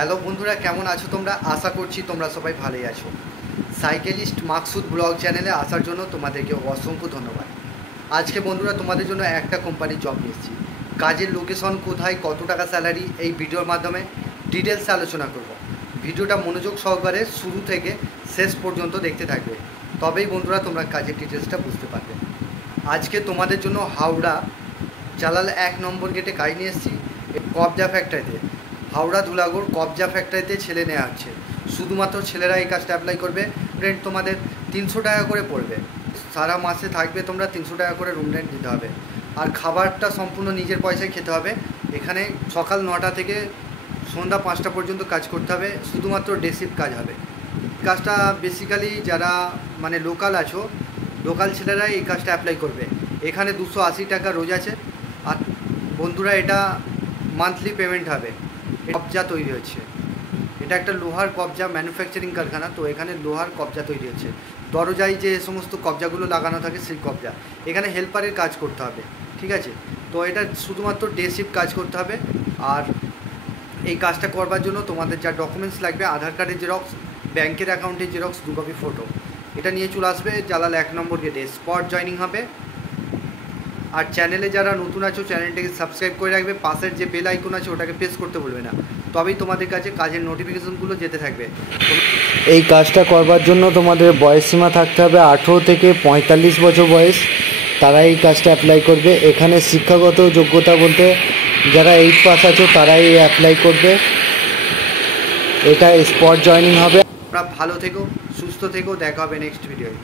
Hello বন্ধুরা, কেমন আছো তোমরা? আশা করছি তোমরা সবাই ভালোই আছো। সাইকেলিস্ট মাকসুদ ব্লগ চ্যানেলে আসার জন্য তোমাদেরকে অসংখ্য ধন্যবাদ। আজকে বন্ধুরা তোমাদের জন্য একটা কোম্পানির জব নিয়ে এসেছি। কাজের লোকেশন কোথায়, কত টাকা স্যালারি, এই ভিডিওর মাধ্যমে ডিটেলস আলোচনা করব। ভিডিওটা মনোযোগ সহকারে শুরু থেকে শেষ পর্যন্ত দেখতে থাকবে, তবেই বন্ধুরা তোমরা কাজের ডিটেলসটা বুঝতে পারবে। আজকে তোমাদের জন্য হাওড়া জালাল 1 নম্বর গেটে কাজ নিয়ে এসেছি। কবজা ফ্যাক্টরিতে, হাওড়া ধুলাগড় কবজা ফ্যাক্টরিতে ছেলে নেওয়া হচ্ছে। শুধুমাত্র ছেলেরা এই কাজটা অ্যাপ্লাই করবে। রেন্ট তোমাদের 300 টাকা করে পড়বে। সারা মাসে থাকবে তোমরা, 300 টাকা করে রুম রেন্ট দিতে হবে। আর খাবারটা সম্পূর্ণ নিজের পয়সায় খেতে হবে। এখানে সকাল 9টা থেকে সন্ধ্যা 5টা পর্যন্ত কাজ করতে হবে। শুধুমাত্র ডে শিফট কাজ হবে। কাজটা বেসিক্যালি যারা মানে লোকাল আছো, লোকাল ছেলেরাই এই কাজটা অ্যাপ্লাই করবে। এখানে 280 টাকা রোজ আছে। আর বন্ধুরা এটা মান্থলি পেমেন্ট হবে। কবজা তৈরি হচ্ছে, এটা একটা লোহার কবজা ম্যানুফ্যাকচারিং কারখানা। তো এখানে লোহার কবজা তৈরি হচ্ছে। দরজায় যে সমস্ত কবজাগুলো লাগানো থাকে সেই কবজা, এখানে হেল্পারের কাজ করতে হবে। ঠিক আছে, তো এটা শুধুমাত্র ডে শিফট কাজ করতে হবে। আর এই কাজটা করবার জন্য তোমাদের যা ডকুমেন্টস লাগবে, আধার কার্ডের জেরক্স, ব্যাংকের অ্যাকাউন্টের জেরক্স, 2 কপি ফটো, এটা নিয়ে চলে আসবে জালাল 1 নম্বর গেটে। স্পট জয়নিং হবে। আর চ্যানেলে যারা নতুন আছো চ্যানেলটাকে সাবস্ক্রাইব করে রাখবে। পাশের যে বেল আইকন আছে ওটাকে প্রেস করতে ভুলবে না, তবেই তোমাদের কাছে কাজের নোটিফিকেশনগুলো যেতে থাকবে। এই কাজটা করবার জন্য তোমাদের বয়সসীমা থাকতে হবে 18 থেকে 45 বছর বয়স, তারা এই কাজটা অ্যাপ্লাই করবে। এখানে শিক্ষাগত যোগ্যতা বলতে যারা 8 পাস আছো তারাই অ্যাপ্লাই করবে। এটা স্পট জয়নিং হবে। তোমরা ভালো থেকো, সুস্থ থেকো, দেখা হবে নেক্সট ভিডিওয়।